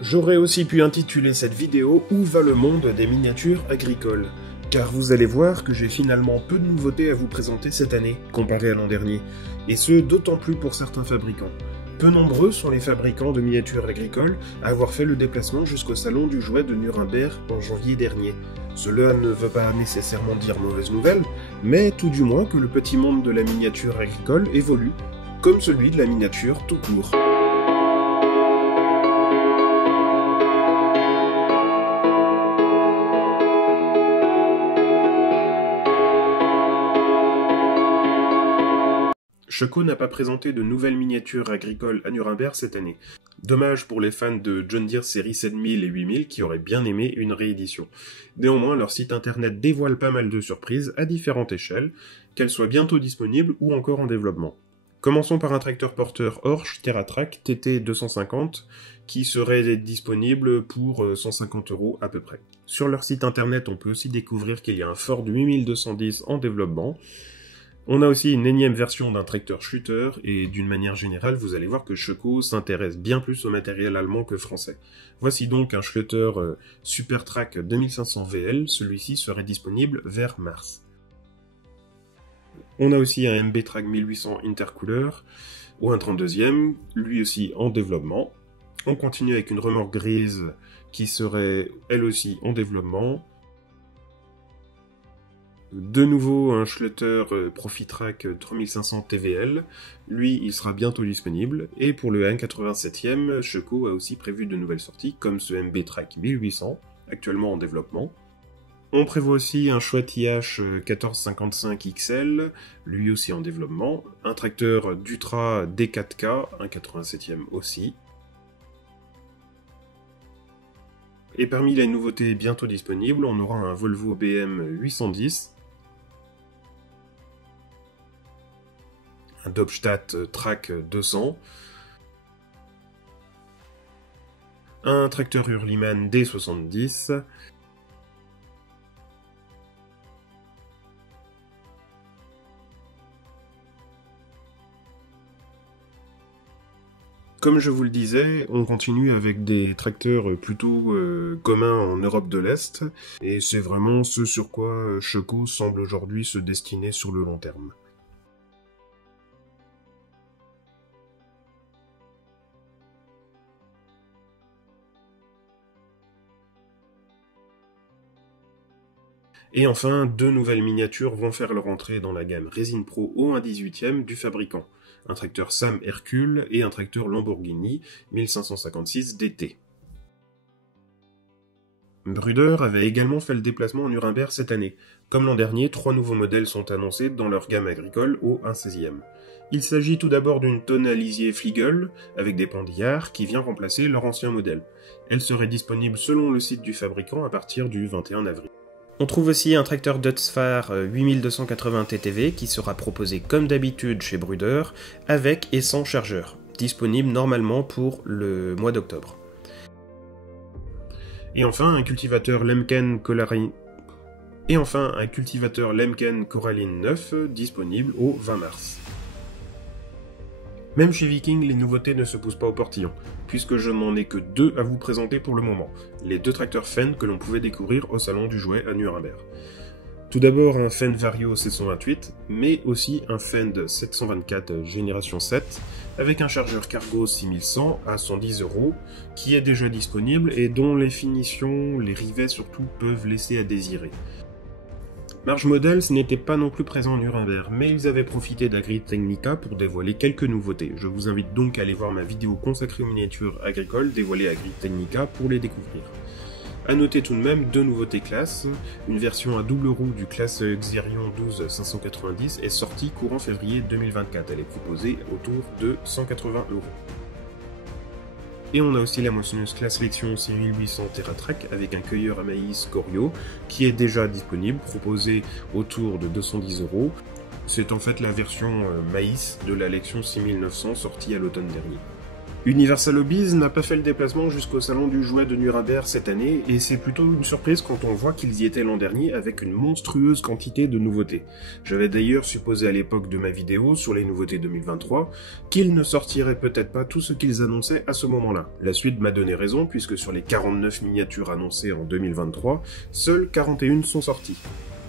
J'aurais aussi pu intituler cette vidéo « Où va le monde des miniatures agricoles ?» Car vous allez voir que j'ai finalement peu de nouveautés à vous présenter cette année, comparé à l'an dernier, et ce d'autant plus pour certains fabricants. Peu nombreux sont les fabricants de miniatures agricoles à avoir fait le déplacement jusqu'au salon du jouet de Nuremberg en janvier dernier. Cela ne veut pas nécessairement dire mauvaise nouvelle, mais tout du moins que le petit monde de la miniature agricole évolue, comme celui de la miniature tout court. Schöco n'a pas présenté de nouvelles miniatures agricoles à Nuremberg cette année. Dommage pour les fans de John Deere série 7000 et 8000 qui auraient bien aimé une réédition. Néanmoins, leur site internet dévoile pas mal de surprises à différentes échelles, qu'elles soient bientôt disponibles ou encore en développement. Commençons par un tracteur porteur Horsch TerraTrak TT 250 qui serait disponible pour 150 € à peu près. Sur leur site internet, on peut aussi découvrir qu'il y a un Ford 8210 en développement. On a aussi une énième version d'un tracteur Schütter, et d'une manière générale, vous allez voir que Schöco s'intéresse bien plus au matériel allemand que français. Voici donc un Schluter SuperTrak 2500 VL, celui-ci serait disponible vers mars. On a aussi un MB-Track 1800 Intercooler, ou un 32e, lui aussi en développement. On continue avec une remorque grise qui serait elle aussi en développement. De nouveau un Schluter Profitrack 3500 TVL, lui il sera bientôt disponible, et pour le 1,87e, Schöco a aussi prévu de nouvelles sorties, comme ce MB-Track 1800, actuellement en développement. On prévoit aussi un chouette IH 1455 XL, lui aussi en développement, un tracteur Dutra D4K, 1,87e aussi. Et parmi les nouveautés bientôt disponibles, on aura un Volvo BM 810, un Dobstadt Track 200, un tracteur Hurliman D70, comme je vous le disais, on continue avec des tracteurs plutôt communs en Europe de l'Est, et c'est vraiment ce sur quoi Schöco semble aujourd'hui se destiner sur le long terme. Et enfin, deux nouvelles miniatures vont faire leur entrée dans la gamme Resin Pro au 1/18e du fabricant. Un tracteur Sam Hercule et un tracteur Lamborghini 1556 DT. Brüder avait également fait le déplacement en Nuremberg cette année. Comme l'an dernier, 3 nouveaux modèles sont annoncés dans leur gamme agricole au 1/16e. Il s'agit tout d'abord d'une tonne à lisier Fliegel avec des pendillards qui vient remplacer leur ancien modèle. Elle serait disponible selon le site du fabricant à partir du 21 avril. On trouve aussi un tracteur Dutzfar 8280 TTV qui sera proposé comme d'habitude chez Brüder, avec et sans chargeur, disponible normalement pour le mois d'octobre. Et enfin un cultivateur Lemken Coralline 9 disponible au 20 mars. Même chez Viking, les nouveautés ne se poussent pas au portillon, puisque je n'en ai que 2 à vous présenter pour le moment, les 2 tracteurs Fendt que l'on pouvait découvrir au salon du jouet à Nuremberg. Tout d'abord un Fendt Vario 728, mais aussi un Fendt 724 génération 7, avec un chargeur Cargo 6100 à 110 €, qui est déjà disponible et dont les finitions, les rivets surtout, peuvent laisser à désirer. Marge Models n'était pas non plus présent à Nuremberg, mais ils avaient profité d'Agritechnica pour dévoiler quelques nouveautés. Je vous invite donc à aller voir ma vidéo consacrée aux miniatures agricoles dévoilée à Agritechnica pour les découvrir. A noter tout de même 2 nouveautés classes. Une version à double roue du classe Xerion 12590 est sortie courant février 2024. Elle est proposée autour de 180 €. Et on a aussi la moissonneuse classe Lexion 6800 TerraTrak avec un cueilleur à maïs Corio qui est déjà disponible, proposé autour de 210 €. C'est en fait la version maïs de la Lexion 6900 sortie à l'automne dernier. Universal Hobbies n'a pas fait le déplacement jusqu'au salon du jouet de Nuremberg cette année, et c'est plutôt une surprise quand on voit qu'ils y étaient l'an dernier avec une monstrueuse quantité de nouveautés. J'avais d'ailleurs supposé à l'époque de ma vidéo sur les nouveautés 2023 qu'ils ne sortiraient peut-être pas tout ce qu'ils annonçaient à ce moment-là. La suite m'a donné raison puisque sur les 49 miniatures annoncées en 2023, seules 41 sont sorties.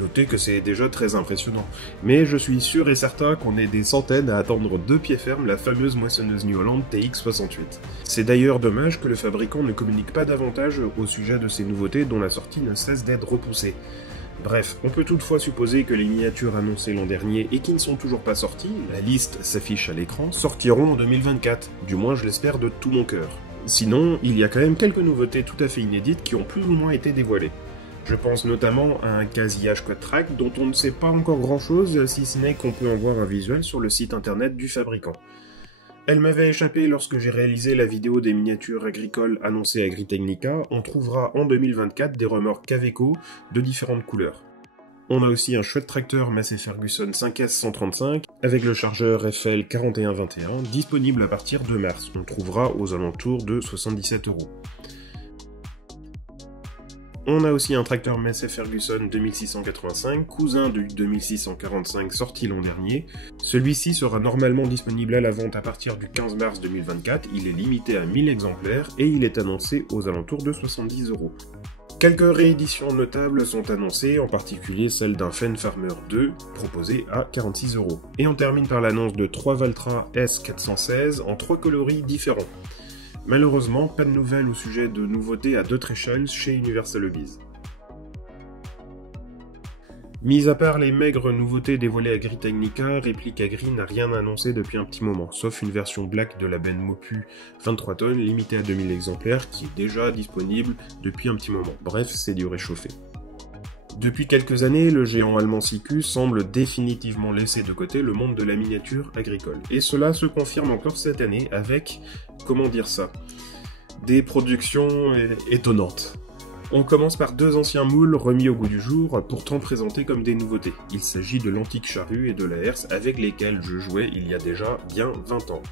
Notez que c'est déjà très impressionnant, mais je suis sûr et certain qu'on est des centaines à attendre de pied ferme la fameuse moissonneuse New Holland TX68. C'est d'ailleurs dommage que le fabricant ne communique pas davantage au sujet de ces nouveautés dont la sortie ne cesse d'être repoussée. Bref, on peut toutefois supposer que les miniatures annoncées l'an dernier et qui ne sont toujours pas sorties, la liste s'affiche à l'écran, sortiront en 2024, du moins je l'espère de tout mon cœur. Sinon, il y a quand même quelques nouveautés tout à fait inédites qui ont plus ou moins été dévoilées. Je pense notamment à un casillage quad-track dont on ne sait pas encore grand-chose, si ce n'est qu'on peut en voir un visuel sur le site internet du fabricant. Elle m'avait échappé lorsque j'ai réalisé la vidéo des miniatures agricoles annoncées à Agritechnica. On trouvera en 2024 des remorques Caveco de différentes couleurs. On a aussi un chouette tracteur Massey Ferguson 5S 135 avec le chargeur FL 4121 disponible à partir de mars. On trouvera aux alentours de 77 €. On a aussi un tracteur Massey Ferguson 2685, cousin du 2645 sorti l'an dernier. Celui-ci sera normalement disponible à la vente à partir du 15 mars 2024, il est limité à 1000 exemplaires et il est annoncé aux alentours de 70 €. Quelques rééditions notables sont annoncées, en particulier celle d'un Fen Farmer 2, proposé à 46 €. Et on termine par l'annonce de 3 Valtra S416 en 3 coloris différents. Malheureusement, pas de nouvelles au sujet de nouveautés à d'autres échelles chez Universal Hobbies. Mis à part les maigres nouveautés dévoilées à Agritechnica, Replica Agri n'a rien annoncé depuis un petit moment, sauf une version black de la benne Mopu 23 tonnes limitée à 2000 exemplaires qui est déjà disponible depuis un petit moment. Bref, c'est du réchauffé. Depuis quelques années, le géant allemand Siku semble définitivement laisser de côté le monde de la miniature agricole. Et cela se confirme encore cette année avec, comment dire ça, des productions étonnantes. On commence par 2 anciens moules remis au goût du jour, pourtant présentés comme des nouveautés. Il s'agit de l'antique charrue et de la herse avec lesquels je jouais il y a déjà bien 20 ans.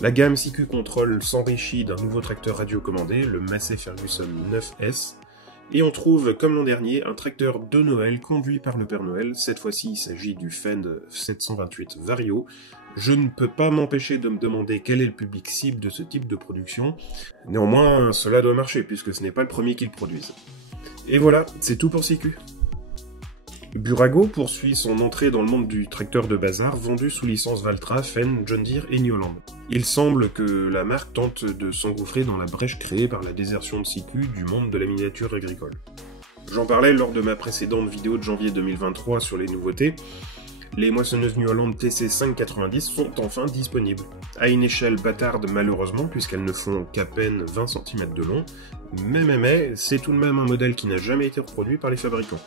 La gamme Siku Control s'enrichit d'un nouveau tracteur radiocommandé, le Massey Ferguson 9S, et on trouve, comme l'an dernier, un tracteur de Noël conduit par le Père Noël. Cette fois-ci, il s'agit du Fend 728 Vario. Je ne peux pas m'empêcher de me demander quel est le public cible de ce type de production. Néanmoins, cela doit marcher, puisque ce n'est pas le premier qu'ils produisent. Et voilà, c'est tout pour Siku. Burago poursuit son entrée dans le monde du tracteur de bazar vendu sous licence Valtra, Fen, John Deere et New Holland. Il semble que la marque tente de s'engouffrer dans la brèche créée par la désertion de Siku du monde de la miniature agricole. J'en parlais lors de ma précédente vidéo de janvier 2023 sur les nouveautés. Les moissonneuses New Holland TC590 sont enfin disponibles. À une échelle bâtarde malheureusement, puisqu'elles ne font qu'à peine 20 cm de long, mais, c'est tout de même un modèle qui n'a jamais été reproduit par les fabricants.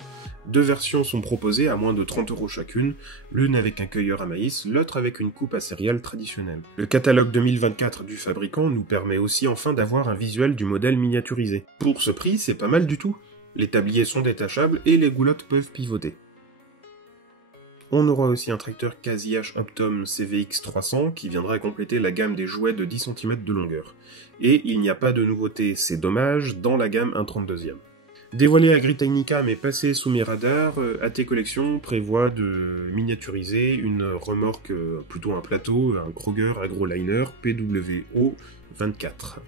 2 versions sont proposées à moins de 30 € chacune, l'une avec un cueilleur à maïs, l'autre avec une coupe à céréales traditionnelle. Le catalogue 2024 du fabricant nous permet aussi enfin d'avoir un visuel du modèle miniaturisé. Pour ce prix, c'est pas mal du tout. Les tabliers sont détachables et les goulottes peuvent pivoter. On aura aussi un tracteur Casillage Optum CVX 300 qui viendra compléter la gamme des jouets de 10 cm de longueur. Et il n'y a pas de nouveauté, c'est dommage, dans la gamme 1/32e. Dévoilé à Agritechnica mais passé sous mes radars, AT Collection prévoit de miniaturiser une remorque, plutôt un plateau, un Kroger AgroLiner PWO 24.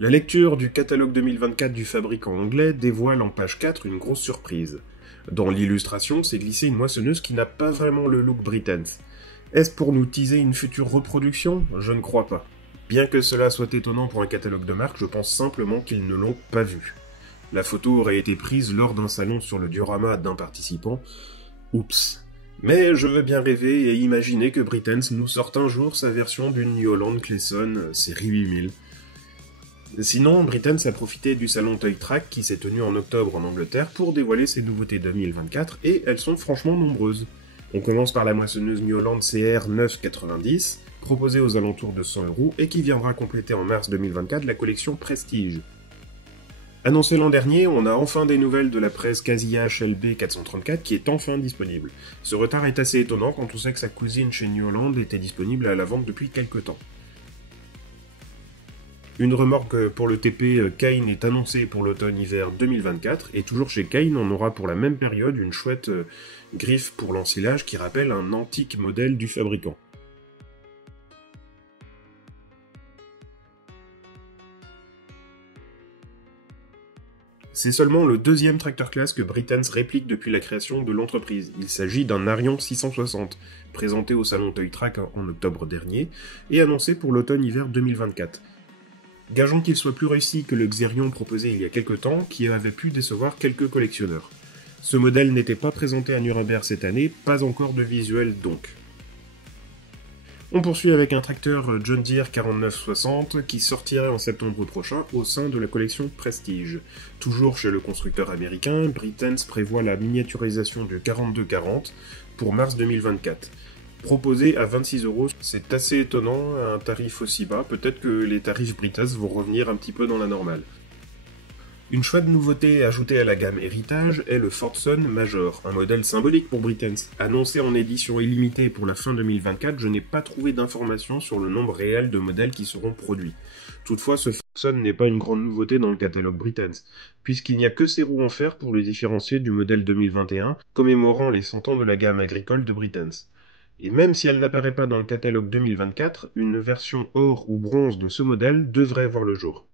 La lecture du catalogue 2024 du fabricant anglais dévoile en page 4 une grosse surprise. Dans l'illustration, c'est glissé une moissonneuse qui n'a pas vraiment le look Britannique. Est-ce pour nous teaser une future reproduction? Je ne crois pas. Bien que cela soit étonnant pour un catalogue de marque, je pense simplement qu'ils ne l'ont pas vu. La photo aurait été prise lors d'un salon sur le diorama d'un participant. Oups. Mais je veux bien rêver et imaginer que Britannique nous sorte un jour sa version d'une New Holland Clayson série 8000. Sinon, Britannique a profité du salon Toy Track qui s'est tenu en octobre en Angleterre pour dévoiler ses nouveautés 2024 et elles sont franchement nombreuses. On commence par la moissonneuse New Holland CR 990, proposée aux alentours de 100 € et qui viendra compléter en mars 2024 la collection Prestige. Annoncé l'an dernier, on a enfin des nouvelles de la presse Casillage LB 434 qui est enfin disponible. Ce retard est assez étonnant quand on sait que sa cousine chez New Holland était disponible à la vente depuis quelques temps. Une remorque pour le TP Kain est annoncée pour l'automne-hiver 2024, et toujours chez Kain, on aura pour la même période une chouette griffe pour l'ensilage qui rappelle un antique modèle du fabricant. C'est seulement le deuxième tracteur classe que Brittens réplique depuis la création de l'entreprise. Il s'agit d'un Arion 660, présenté au salon Toytrack en octobre dernier, et annoncé pour l'automne-hiver 2024. Gageons qu'il soit plus réussi que le Xerion proposé il y a quelques temps, qui avait pu décevoir quelques collectionneurs. Ce modèle n'était pas présenté à Nuremberg cette année, pas encore de visuel donc. On poursuit avec un tracteur John Deere 4960 qui sortirait en septembre prochain au sein de la collection Prestige. Toujours chez le constructeur américain, Brittens prévoit la miniaturisation du 4240 pour mars 2024. Proposé à 26€, c'est assez étonnant à un tarif aussi bas, peut-être que les tarifs Brittens vont revenir un petit peu dans la normale. Une chouette nouveauté ajoutée à la gamme Héritage est le Fordson Major, un modèle symbolique pour Brittens. Annoncé en édition illimitée pour la fin 2024, je n'ai pas trouvé d'informations sur le nombre réel de modèles qui seront produits. Toutefois, ce Fordson n'est pas une grande nouveauté dans le catalogue Brittens, puisqu'il n'y a que ses roues en fer pour le différencier du modèle 2021, commémorant les 100 ans de la gamme agricole de Brittens. Et même si elle n'apparaît pas dans le catalogue 2024, une version or ou bronze de ce modèle devrait voir le jour.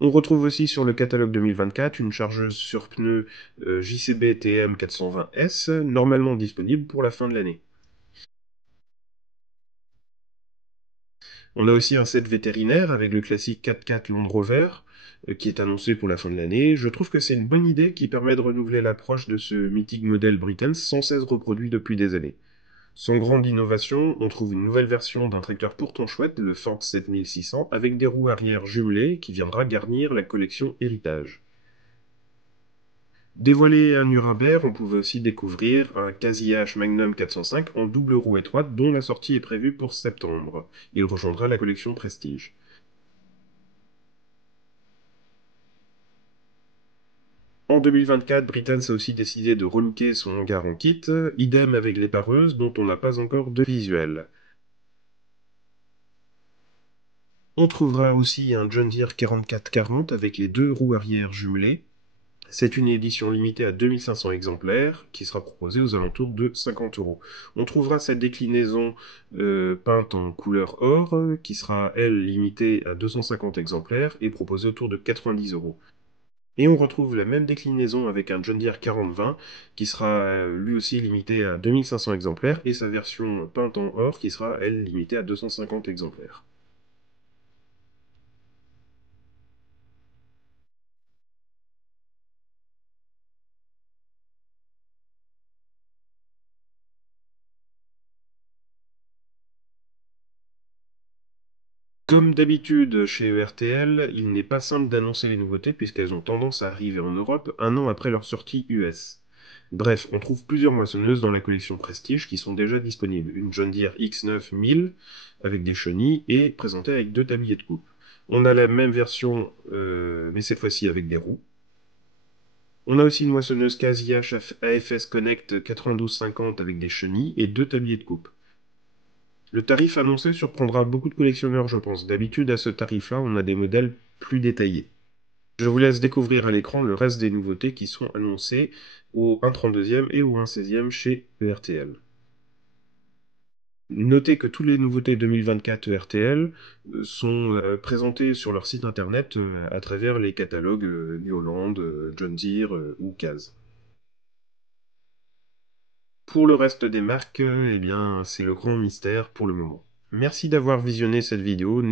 On retrouve aussi sur le catalogue 2024 une chargeuse sur pneus JCB TM 420S, normalement disponible pour la fin de l'année. On a aussi un set vétérinaire avec le classique 4x4 Land Rover, qui est annoncé pour la fin de l'année. Je trouve que c'est une bonne idée qui permet de renouveler l'approche de ce mythique modèle Brittens sans cesse reproduit depuis des années. Sans grande innovation, on trouve une nouvelle version d'un tracteur pour ton chouette, le Ford 7600, avec des roues arrière jumelées qui viendra garnir la collection Héritage. Dévoilé à Nuremberg, on pouvait aussi découvrir un Casi-H Magnum 405 en double roue étroite dont la sortie est prévue pour septembre. Il rejoindra la collection Prestige. En 2024, Brittens a aussi décidé de relooker son hangar en kit, idem avec les pareuses dont on n'a pas encore de visuel. On trouvera aussi un John Deere 4440 avec les deux roues arrière jumelées. C'est une édition limitée à 2500 exemplaires qui sera proposée aux alentours de 50€. On trouvera cette déclinaison peinte en couleur or qui sera, elle, limitée à 250 exemplaires et proposée autour de 90€. Et on retrouve la même déclinaison avec un John Deere 4020 qui sera lui aussi limité à 2500 exemplaires et sa version peinte en or qui sera, elle, limitée à 250 exemplaires. Comme d'habitude chez ERTL, il n'est pas simple d'annoncer les nouveautés puisqu'elles ont tendance à arriver en Europe un an après leur sortie US. Bref, on trouve plusieurs moissonneuses dans la collection Prestige qui sont déjà disponibles. Une John Deere X9 1000 avec des chenilles et présentée avec deux tabliers de coupe. On a la même version, mais cette fois-ci avec des roues. On a aussi une moissonneuse Casi-H AFS Connect 9250 avec des chenilles et deux tabliers de coupe. Le tarif annoncé surprendra beaucoup de collectionneurs, je pense. D'habitude, à ce tarif-là, on a des modèles plus détaillés. Je vous laisse découvrir à l'écran le reste des nouveautés qui sont annoncées au 1/32e et au 1/16e chez ERTL. Notez que toutes les nouveautés 2024 ERTL sont présentées sur leur site internet à travers les catalogues Newland, John Deere ou Case. Pour le reste des marques, eh bien, c'est le grand mystère pour le moment. Merci d'avoir visionné cette vidéo.